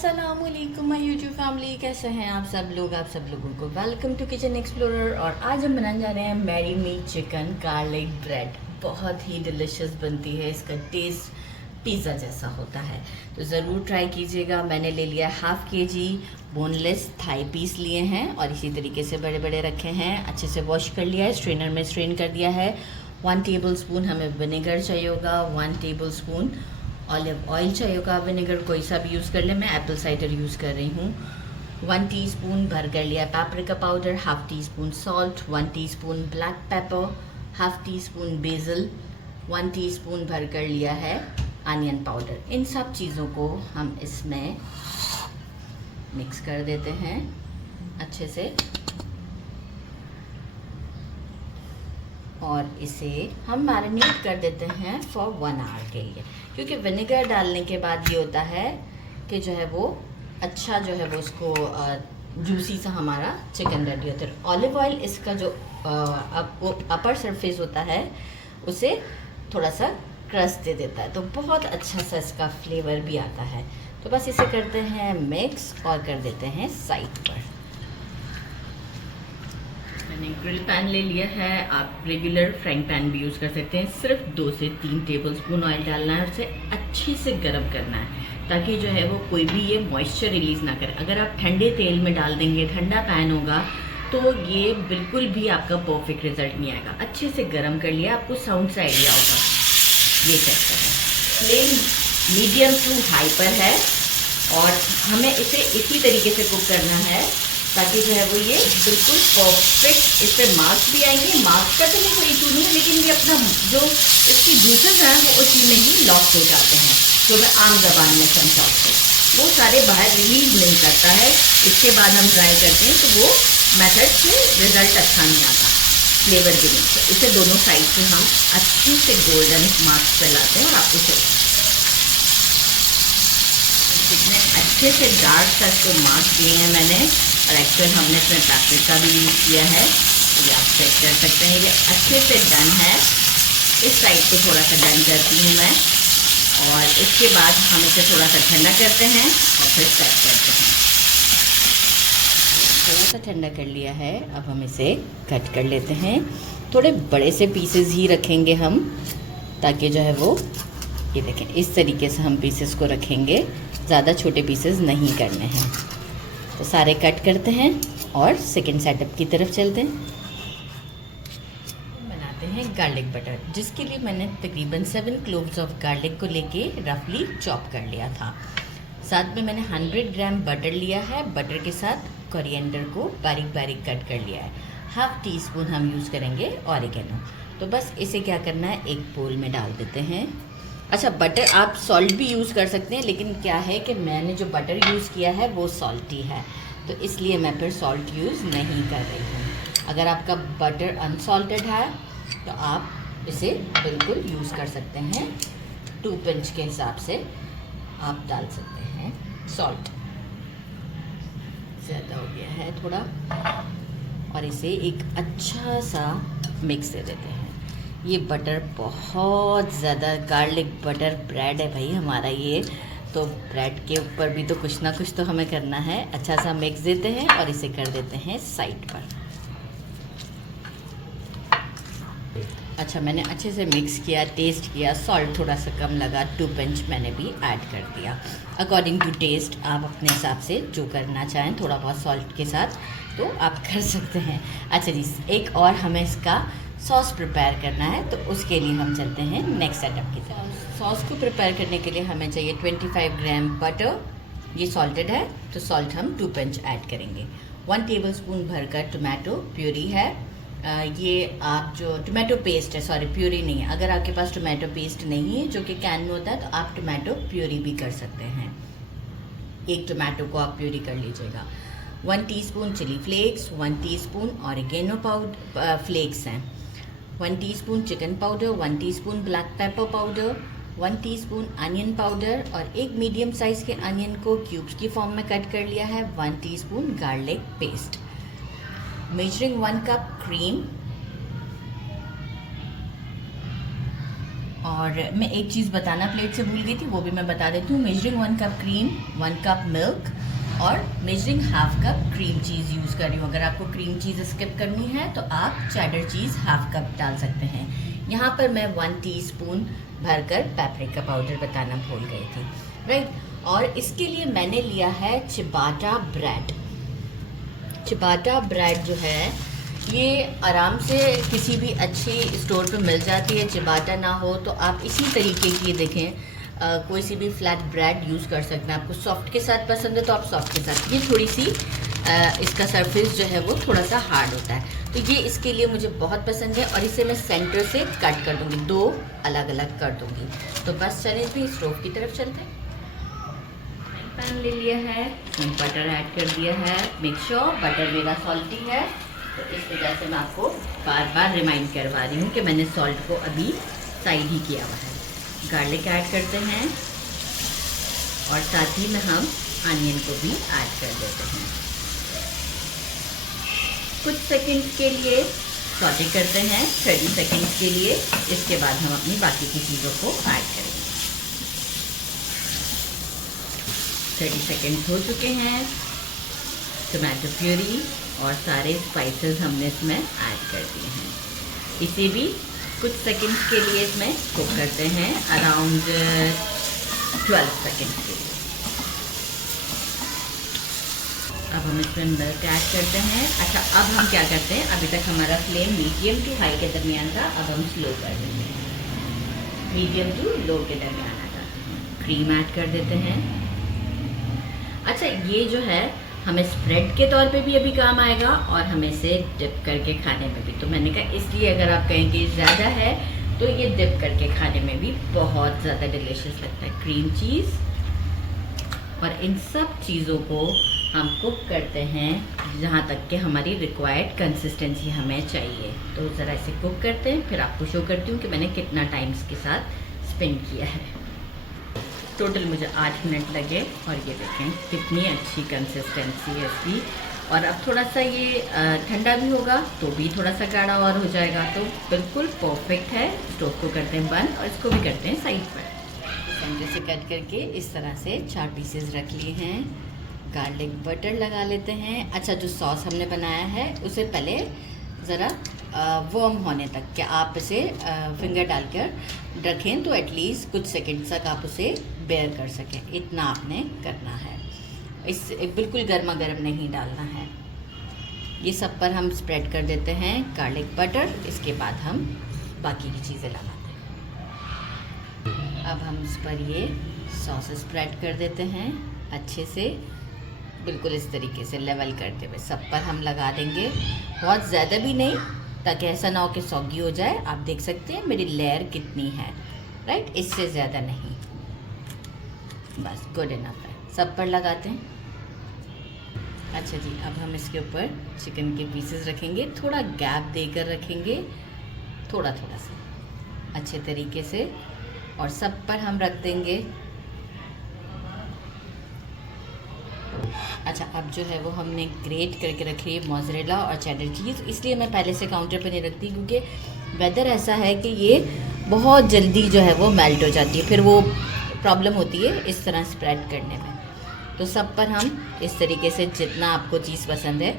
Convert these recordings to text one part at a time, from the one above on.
अस्सलामुअलैकुम my YouTube family, कैसे हैं आप सब लोग। आप सब लोगों को वेलकम टू किचन एक्सप्लोरर। और आज हम बनाने जा रहे हैं marry me chicken garlic bread. बहुत ही डिलिशियस बनती है, इसका टेस्ट पिज़्ज़ा जैसा होता है, तो ज़रूर ट्राई कीजिएगा। मैंने ले लिया 1/2 kg बोनलेस थाई पीस लिए हैं और इसी तरीके से बड़े बड़े रखे हैं। अच्छे से वॉश कर लिया है, स्ट्रेनर में स्ट्रेन कर दिया है। 1 टेबलस्पून हमें विनेगर चाहिए होगा, 1 टेबलस्पून ऑलिव ऑयल चाहिए होगा। विनेगर कोई सा भी यूज़ कर ले, मैं एप्पल साइडर यूज़ कर रही हूँ। 1 टीस्पून भर कर लिया paprika powder, 1/2 teaspoon salt, 1 teaspoon black paper, 1/2 teaspoon BECIL, 1 teaspoon भर कर लिया है अनियन पाउडर। इन सब चीज़ों को हम इसमें मिक्स कर देते हैं अच्छे से और इसे हम मैरिनेट कर देते हैं फॉर 1 आवर के लिए, क्योंकि विनेगर डालने के बाद ये होता है कि जो है वो अच्छा जो है वो उसको जूसी सा हमारा चिकन रेडी होता है। ऑलिव ऑयल इसका जो अपर सरफेस होता है उसे थोड़ा सा क्रस्ट दे देता है, तो बहुत अच्छा सा इसका फ्लेवर भी आता है। तो बस इसे करते हैं मिक्स और कर देते हैं साइड पर। मैंने ग्रिल पैन ले लिया है, आप रेगुलर फ्राइंग पैन भी यूज़ कर सकते हैं। सिर्फ 2 से 3 टेबलस्पून ऑयल डालना है और उसे अच्छे से गर्म करना है ताकि जो है वो कोई भी ये मॉइस्चर रिलीज़ ना करे। अगर आप ठंडे तेल में डाल देंगे, ठंडा पैन होगा, तो ये बिल्कुल भी आपका परफेक्ट रिजल्ट नहीं आएगा। अच्छे से गर्म कर लिया, आपको साउंड से आइडिया होगा। ये करते हैं, फ्लेम मीडियम टू हाई पर है और हमें इसे इसी तरीके से कुक करना है ताकि जो है वो ये बिल्कुल परफेक्ट, इस पर मार्क्स भी आएंगे। मार्क्स का तो नहीं कोई इशू नहीं है, लेकिन ये अपना जो इसकी जूसेस हैं वो उसी में ही लॉक हो जाते हैं, जो मैं आम जबान में समझाती हूँ, वो सारे बाहर रिलीज नहीं करता है। इसके बाद हम ट्राई करते हैं तो वो मेथड से रिजल्ट अच्छा नहीं आता फ्लेवर के नीचे। इसे दोनों साइड से हम अच्छे से गोल्डन मार्क्स फैलाते हैं और आप इसे जितने अच्छे से डार्क तक को मार्क्स दिए हैं मैंने, और एक्चुअल हमने इसमें पेपरिका भी यूज़ किया है, तो ये आप चेक कर सकते हैं। ये अच्छे से डन है। इस साइड को थोड़ा सा डन करती हूँ मैं और इसके बाद हम इसे थोड़ा सा ठंडा करते हैं और फिर सेट करते हैं। थोड़ा सा ठंडा कर लिया है, अब हम इसे कट कर लेते हैं। थोड़े बड़े से पीसेस ही रखेंगे हम, ताकि जो है वो ये देखें इस तरीके से हम पीसेस को रखेंगे, ज़्यादा छोटे पीसेस नहीं करने हैं। तो सारे कट करते हैं और सेकंड सेटअप की तरफ चलते हैं। बनाते हैं गार्लिक बटर, जिसके लिए मैंने तकरीबन 7 क्लोव्स ऑफ गार्लिक को लेके रफली चॉप कर लिया था। साथ में मैंने 100 ग्राम बटर लिया है, बटर के साथ कोरिएंडर को बारीक बारीक कट कर लिया है। 1/2 टीस्पून हम यूज़ करेंगे ऑरिगेनो। तो बस इसे क्या करना है, एक बोल में डाल देते हैं। अच्छा, बटर आप सॉल्ट भी यूज़ कर सकते हैं, लेकिन क्या है कि मैंने जो बटर यूज़ किया है वो सॉल्टी है, तो इसलिए मैं फिर सॉल्ट यूज़ नहीं कर रही हूँ। अगर आपका बटर अनसॉल्टेड है तो आप इसे बिल्कुल यूज़ कर सकते हैं। 2 पिंच के हिसाब से आप डाल सकते हैं सॉल्ट। ज़्यादा हो गया है थोड़ा, और इसे एक अच्छा सा मिक्स दे देते हैं। ये बटर बहुत ज़्यादा गार्लिक बटर ब्रेड है भाई हमारा ये, तो ब्रेड के ऊपर भी तो कुछ ना कुछ तो हमें करना है। अच्छा सा मिक्स देते हैं और इसे कर देते हैं साइड पर। अच्छा, मैंने अच्छे से मिक्स किया, टेस्ट किया, सॉल्ट थोड़ा सा कम लगा, 2 पिंच मैंने भी ऐड कर दिया। अकॉर्डिंग टू टेस्ट आप अपने हिसाब से जो करना चाहें, थोड़ा बहुत सॉल्ट के साथ तो आप कर सकते हैं। अच्छा जी, एक और हमें इसका सॉस प्रिपेयर करना है, तो उसके लिए हम चलते हैं नेक्स्ट सेटअप की तरफ। सॉस को प्रिपेयर करने के लिए हमें चाहिए 25 ग्राम बटर। ये सॉल्टेड है तो सॉल्ट हम 2 पिंच ऐड करेंगे। 1 टेबलस्पून भरकर टोमेटो प्यूरी है। ये आप जो टोमेटो पेस्ट है, सॉरी प्यूरी नहीं है, अगर आपके पास टोमेटो पेस्ट नहीं है जो कि कैन में होता है, तो आप टोमेटो प्यूरी भी कर सकते हैं। एक टोमेटो को आप प्यूरी कर लीजिएगा। 1 teaspoon chilli flakes, 1 teaspoon oregano powder flakes हैं, 1 teaspoon chicken powder, 1 teaspoon black pepper powder, 1 teaspoon onion powder, और एक मीडियम साइज़ के अनियन को क्यूब्स की फॉर्म में कट कर लिया है, 1 teaspoon garlic paste, measuring 1 cup cream और मैं एक चीज़ बताना प्लेट से भूल गई थी, वो भी मैं बता देती हूँ। Measuring 1 cup cream, 1 cup milk और measuring half cup cream cheese use कर रही हूँ। अगर आपको क्रीम चीज़ स्किप करनी है तो आप चेडर चीज़ हाफ कप डाल सकते हैं। यहाँ पर मैं 1 टीस्पून भरकर पेपरिका पाउडर बताना भूल गई थी, राइट। और इसके लिए मैंने लिया है चिबाटा ब्रेड। चिबाटा ब्रेड जो है ये आराम से किसी भी अच्छी स्टोर पे मिल जाती है। चिबाटा ना हो तो आप इसी तरीके की देखें कोई सी भी फ्लैट ब्रेड यूज़ कर सकते हैं। आपको सॉफ्ट के साथ पसंद है तो आप सॉफ्ट के साथ, ये थोड़ी सी इसका सरफेस जो है वो थोड़ा सा हार्ड होता है, तो ये इसके लिए मुझे बहुत पसंद है। और इसे मैं सेंटर से कट कर दूँगी, 2 अलग अलग कर दूँगी। तो बस चलिए भी स्टोव की तरफ चलते हैं। पैन ले लिया है, इसमें बटर ऐड कर दिया है। मेक श्योर बटर मेरा सॉल्टी है, तो इस वजह से मैं आपको बार बार रिमाइंड करवा रही हूँ कि मैंने सॉल्ट को अभी साइड ही किया हुआ है। गार्लिक ऐड करते हैं और साथ ही में हम अनियन को भी ऐड कर देते हैं। कुछ सेकंड्स के लिए सॉटे करते हैं, 30 सेकंड्स के लिए। इसके बाद हम अपनी बाकी की चीज़ों को ऐड करेंगे। 30 सेकंड्स हो चुके हैं। टमाटो प्यूरी और सारे स्पाइसेस हमने इसमें ऐड कर दिए हैं। इसे भी कुछ सेकंड्स के लिए इसमें कुक करते हैं, अराउंड 12 सेकंड्स के लिए। अब हम इसमें मिल्क ऐड करते हैं। अच्छा, अब हम क्या करते हैं, अभी तक हमारा फ्लेम मीडियम टू हाई के दरमियान था, अब हम स्लो कर देते हैं, मीडियम टू लो के दरमियान आ जाते हैं। क्रीम ऐड कर देते हैं। अच्छा, ये जो है हमें स्प्रेड के तौर पे भी अभी काम आएगा और हमें इसे डिप करके खाने में भी। तो मैंने कहा इसलिए अगर आप कहें कि ज़्यादा है तो ये डिप करके खाने में भी बहुत ज़्यादा डिलीशियस लगता है। क्रीम चीज़ और इन सब चीज़ों को हम कुक करते हैं जहाँ तक कि हमारी रिक्वायर्ड कंसिस्टेंसी हमें चाहिए। तो ज़रा इसे कुक करते हैं, फिर आपको शो करती हूँ कि मैंने कितना टाइम इसके साथ स्पेंड किया है। टोटल मुझे 8 मिनट लगे और ये देखें कितनी अच्छी कंसिस्टेंसी है इसकी। और अब थोड़ा सा ये ठंडा भी होगा तो भी थोड़ा सा गाढ़ा और हो जाएगा, तो बिल्कुल परफेक्ट है। स्टोव को करते हैं बंद और इसको भी करते हैं साइड पर। सेंटर से कट करके इस तरह से 4 पीसेस रख लिए हैं। गार्लिक बटर लगा लेते हैं। अच्छा, जो सॉस हमने बनाया है उसे पहले ज़रा वार्म होने तक, क्या आप इसे फिंगर डालकर रखें तो एटलीस्ट कुछ सेकंड तक आप उसे बेयर कर सकें, इतना आपने करना है। इस बिल्कुल गर्मा गर्म नहीं डालना है। ये सब पर हम स्प्रेड कर देते हैं गार्लिक बटर। इसके बाद हम बाकी की चीज़ें लगाते हैं। अब हम इस पर ये सॉस स्प्रेड कर देते हैं अच्छे से, बिल्कुल इस तरीके से लेवल करते हुए सब पर हम लगा देंगे। बहुत ज़्यादा भी नहीं, ताकि ऐसा ना हो कि सॉगी हो जाए। आप देख सकते हैं मेरी लेयर कितनी है, राइट, इससे ज़्यादा नहीं, बस गुड इनफ है। सब पर लगाते हैं। अच्छा जी, अब हम इसके ऊपर चिकन के पीसेस रखेंगे, थोड़ा गैप देकर रखेंगे, थोड़ा थोड़ा सा अच्छे तरीके से, और सब पर हम रख देंगे। अच्छा, अब जो है वो हमने ग्रेट करके रखी है मोज़रेला और चेडर चीज़। इसलिए मैं पहले से काउंटर पर नहीं रखती क्योंकि वेदर ऐसा है कि ये बहुत जल्दी जो है वो मेल्ट हो जाती है, फिर वो प्रॉब्लम होती है इस तरह स्प्रेड करने में। तो सब पर हम इस तरीके से जितना आपको चीज़ पसंद है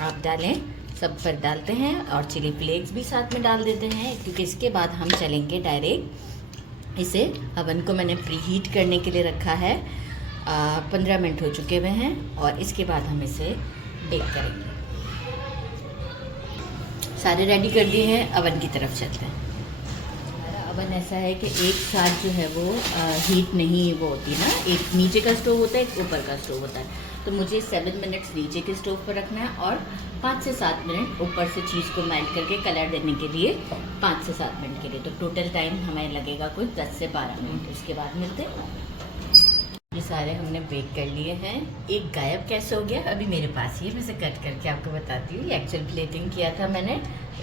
आप डालें, सब पर डालते हैं। और चिली फ्लेक्स भी साथ में डाल देते हैं, क्योंकि इसके बाद हम चलेंगे डायरेक्ट इसे अवन को मैंने प्री हीट करने के लिए रखा है। 15 मिनट हो चुके हुए हैं और इसके बाद हम इसे बेक करेंगे। सारे रेडी कर दिए हैं, अवन की तरफ चलते हैं। हमारा अवन ऐसा है कि एक साथ जो है वो हीट नहीं वो होती ना, एक नीचे का स्टोव होता है, एक ऊपर का स्टोव होता है। तो मुझे 7 मिनट्स नीचे के स्टोव पर रखना है और 5 से 7 मिनट ऊपर से चीज़ को मेल्ट करके कलर देने के लिए 5 से 7 मिनट के लिए। तो टोटल टाइम हमें लगेगा कुछ 10 से 12 मिनट। उसके बाद मिलते हैं। ये सारे हमने बेक कर लिए हैं। एक गायब कैसे हो गया अभी मेरे पास ही है, मैं इसे कट करके आपको बताती हूँ। ये एक्चुअल प्लेटिंग किया था मैंने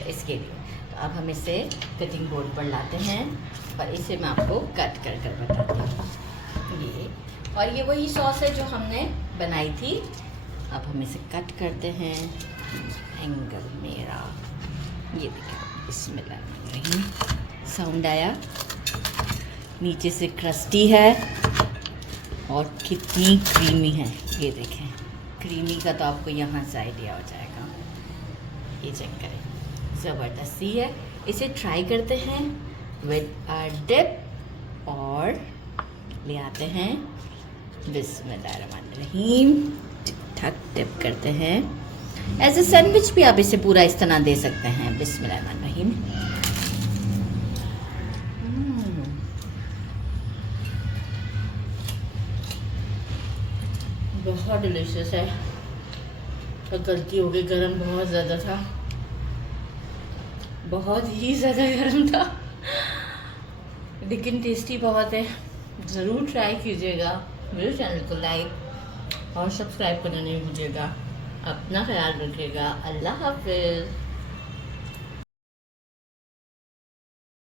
इसके लिए। तो अब हम इसे कटिंग बोर्ड पर लाते हैं और इसे मैं आपको कट कर कर बताती हूँ। ये और ये वही सॉस है जो हमने बनाई थी। अब हम इसे कट करते हैं। एंगल मेरा ये देखिए, बिस्मिल्लाह साउंड आया। नीचे से क्रिस्पी है और कितनी क्रीमी है, ये देखें। क्रीमी का तो आपको यहाँ से आइडिया हो जाएगा, ये चेक करें, ज़बरदस्ती है। इसे ट्राई करते हैं विद अ डिप और ले आते हैं। बिस्मिल्लाहिर्रहमानिर्रहीम, ठीक-ठाक डिप करते हैं। एज ए सैंडविच भी आप इसे पूरा इस तरह दे सकते हैं। बिस्मिल्लाहिर्रहमानिर्रहीम। बहुत डिलीशियस है। तो गलती हो गई, गरम बहुत ज़्यादा था, बहुत ही ज़्यादा गरम था, लेकिन टेस्टी बहुत है। ज़रूर ट्राई कीजिएगा। मेरे चैनल को लाइक और सब्सक्राइब करना नहीं भूलिएगा। अपना ख्याल रखिएगा। अल्लाह हाफिज़।